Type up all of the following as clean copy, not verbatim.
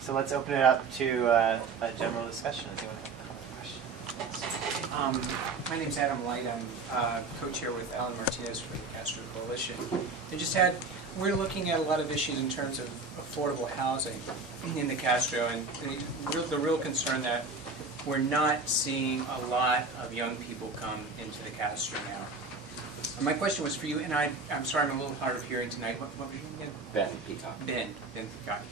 So let's open it up to a general discussion. Does anyone have a comment or question? My name's Adam Light. I'm co-chair with Alan Martinez for the Castro Coalition. We're looking at a lot of issues in terms of affordable housing in the Castro, and the real concern that we're not seeing a lot of young people come into the Castro now. And my question was for you, and I'm sorry I'm a little hard of hearing tonight. What was your name again? Ben Peacock. Ben Peacock.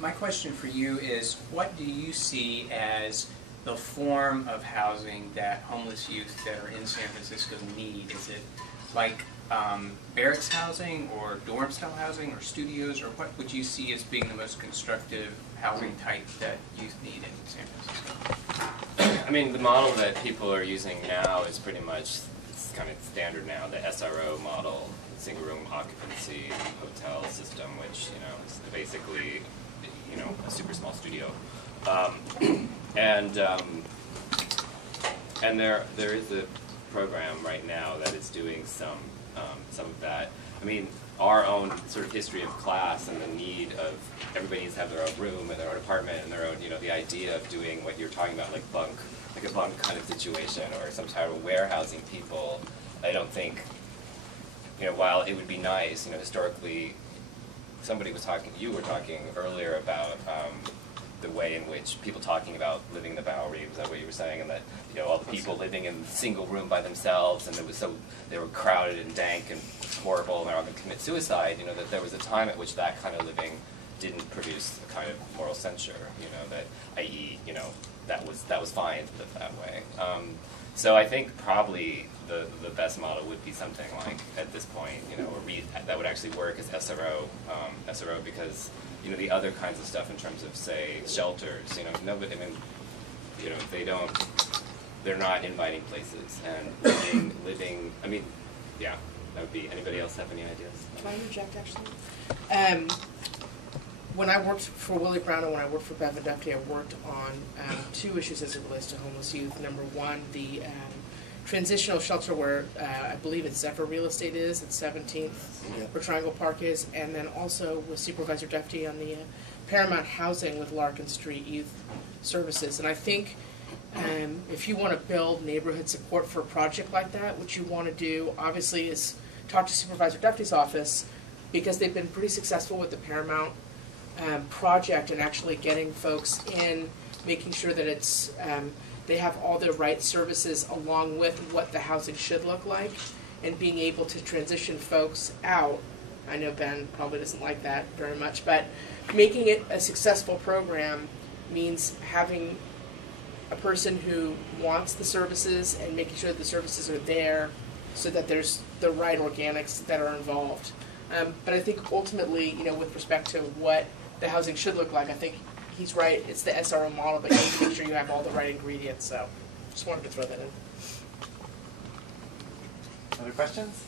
My question for you is, what do you see as the form of housing that homeless youth that are in San Francisco need? Is it like barracks housing or dorm style housing or studios, or what would you see as being the most constructive housing type that youth need in San Francisco? I mean, the model that people are using now is pretty much kind of standard now, the SRO model, single room occupancy hotel system, which, you know, is basically, you know, a super small studio. And there is a program right now that is doing some of that. I mean, our own sort of history of class and the need of everybody needs to have their own room and their own apartment and their own, you know, the idea of doing what you're talking about, like a bunk kind of situation or some type of warehousing people. I don't think, you know, while it would be nice, you know, historically, you were talking earlier about the way in which people talking about living in the Bowery, was that what you were saying? And that, you know, all the people living in a single room by themselves, and they were crowded and dank and horrible, and they're all going to commit suicide. You know, that there was a time at which that kind of living didn't produce a kind of moral censure. You know, that, i.e., you know, that was fine to live that way. So I think probably the best model would be something like, at this point, you know, that would actually work as SRO, because, you know, the other kinds of stuff in terms of, say, shelters, you know, nobody, I mean, you know, they're not inviting places, and living, I mean, yeah, that would be, anybody else have any ideas? Can I interject, actually? When I worked for Willie Brown and when I worked for Bevan Duffy, I worked on two issues as it relates to homeless youth. Number one, the transitional shelter where I believe it's Zephyr Real Estate is, at 17th, where Triangle Park is, and then also with Supervisor Duffy on the Paramount Housing with Larkin Street Youth Services. And I think if you want to build neighborhood support for a project like that, what you want to do, obviously, is talk to Supervisor Duffy's office, because they've been pretty successful with the Paramount project and actually getting folks in, making sure that it's they have all the right services along with what the housing should look like, and being able to transition folks out. I know Ben probably doesn't like that very much, but making it a successful program means having a person who wants the services and making sure that the services are there so that there's the right organics that are involved. But I think ultimately, you know, with respect to what the housing should look like, I think he's right. It's the SRO model, but you need to make sure you have all the right ingredients. So just wanted to throw that in. Other questions?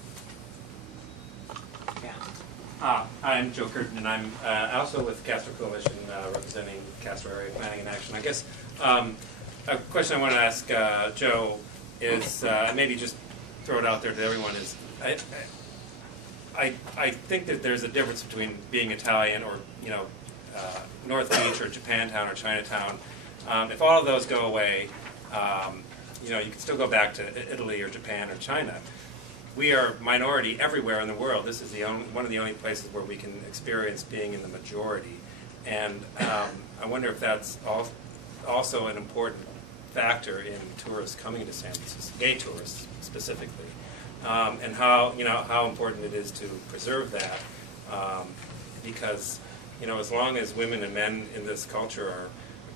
Yeah. I'm Joe Curtin, and I'm also with Castro Coalition, representing Castro Area Planning and Action. I guess a question I want to ask Joe is, maybe just throw it out there to everyone, is I think that there's a difference between being Italian or, you know, North Beach or Japantown or Chinatown. If all of those go away, you know, you can still go back to Italy or Japan or China. We are minority everywhere in the world. This is one of the only places where we can experience being in the majority. And I wonder if that's also an important factor in tourists coming to San Francisco, gay tourists specifically. And how important it is to preserve that, because, you know, as long as women and men in this culture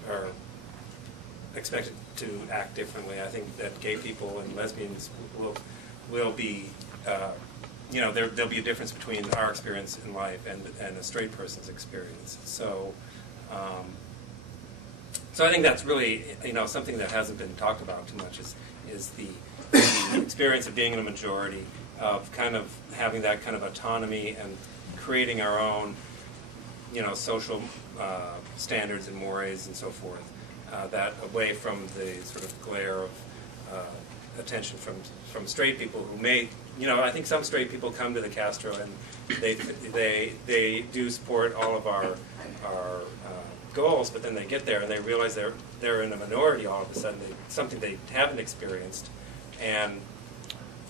are expected to act differently, I think that gay people and lesbians will be, you know, there'll be a difference between our experience in life and a straight person's experience. So, so I think that's really, you know, something that hasn't been talked about too much is the experience of being in a majority, of kind of having that kind of autonomy and creating our own, you know, social standards and mores and so forth, that away from the sort of glare of attention from straight people who may, you know, I think some straight people come to the Castro and they do support all of our goals, but then they get there and they realize they're in a minority all of a sudden, something they haven't experienced, and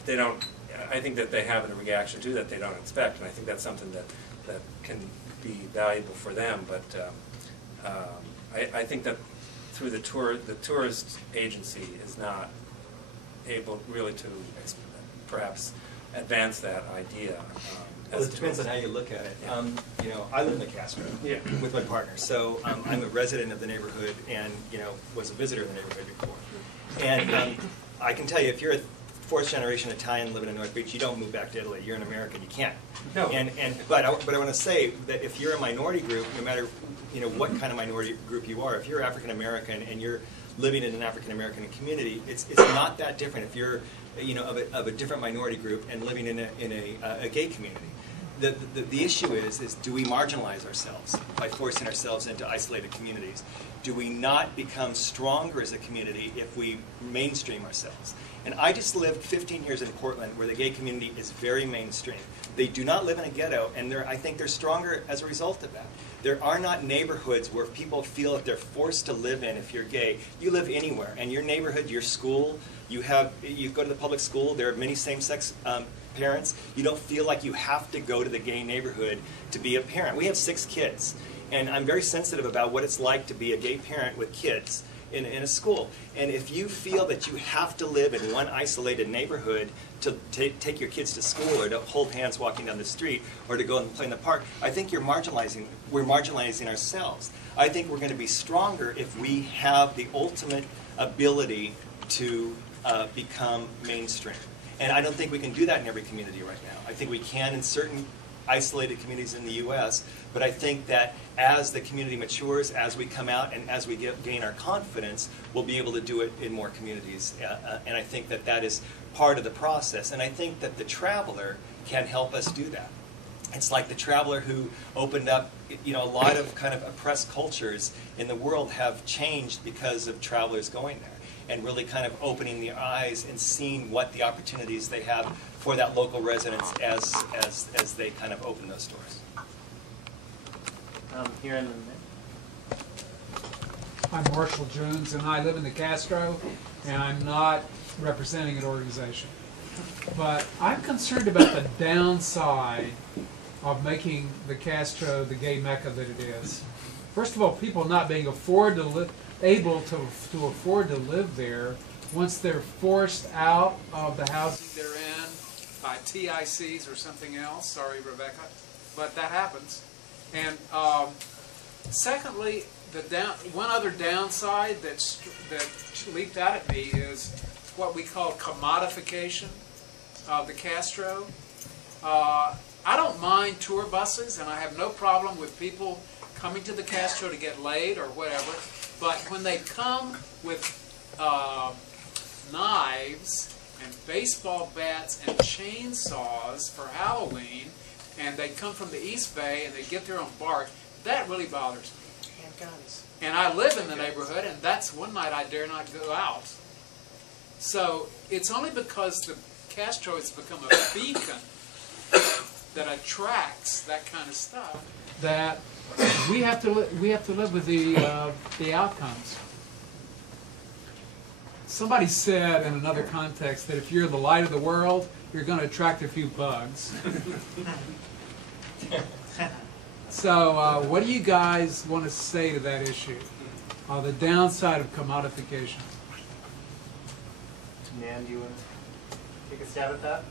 they don't. I think that they have a reaction to that they don't expect, and I think that's something that can be valuable for them. But I think that through the tourist agency is not able really to perhaps advance that idea. Well, it depends on how you look at it. Yeah. You know, I live in the Castro with my partner, so I'm a resident of the neighborhood, and was a visitor in the neighborhood before. And I can tell you, if you're a fourth-generation Italian living in North Beach, you don't move back to Italy. You're an American. You can't. No. But I want to say that if you're a minority group, no matter what kind of minority group you are, if you're African American and you're living in an African American community, it's not that different. If you're of a different minority group and living in a gay community. The issue is do we marginalize ourselves by forcing ourselves into isolated communities? Do we not become stronger as a community if we mainstream ourselves? And I just lived 15 years in Portland, where the gay community is very mainstream. They do not live in a ghetto, and I think they're stronger as a result of that. There are not neighborhoods where people feel that they're forced to live in if you're gay. You live anywhere, and your neighborhood, your school, you go to the public school, there are many same-sex parents. You don't feel like you have to go to the gay neighborhood to be a parent. We have 6 kids, and I'm very sensitive about what it's like to be a gay parent with kids in a school. And if you feel that you have to live in one isolated neighborhood to take your kids to school, or to hold hands walking down the street, or to go and play in the park, I think we're marginalizing ourselves. I think we're going to be stronger if we have the ultimate ability to become mainstream. And I don't think we can do that in every community right now. I think we can in certain isolated communities in the U.S., but I think that as the community matures, as we come out and as we gain our confidence, we'll be able to do it in more communities. And I think that is part of the process. And I think that the traveler can help us do that. It's like the traveler who opened up, a lot of kind of oppressed cultures in the world have changed because of travelers going there, and really kind of opening their eyes and seeing what the opportunities they have for that local residents as they kind of open those doors. Here in the middle. I'm Marshall Jones, and I live in the Castro, and I'm not representing an organization. But I'm concerned about the downside of making the Castro the gay mecca that it is. First of all, people not being able to afford to live there once they're forced out of the housing they're in by TICs or something else. Sorry, Rebecca, but that happens. And secondly, one other downside that leaped out at me is what we call commodification of the Castro. I don't mind tour buses, and I have no problem with people coming to the Castro to get laid or whatever. But when they come with knives and baseball bats and chainsaws for Halloween, and they come from the East Bay and they get their own bark, that really bothers me. And guns. And I live in the neighborhood, and that's one night I dare not go out. So it's only because the Castro has become a beacon that attracts that kind of stuff that we have to live with the outcomes. Somebody said in another context that if you're the light of the world, you're going to attract a few bugs. So what do you guys want to say to that issue? The downside of commodification. Nan, do you want to take a stab at that?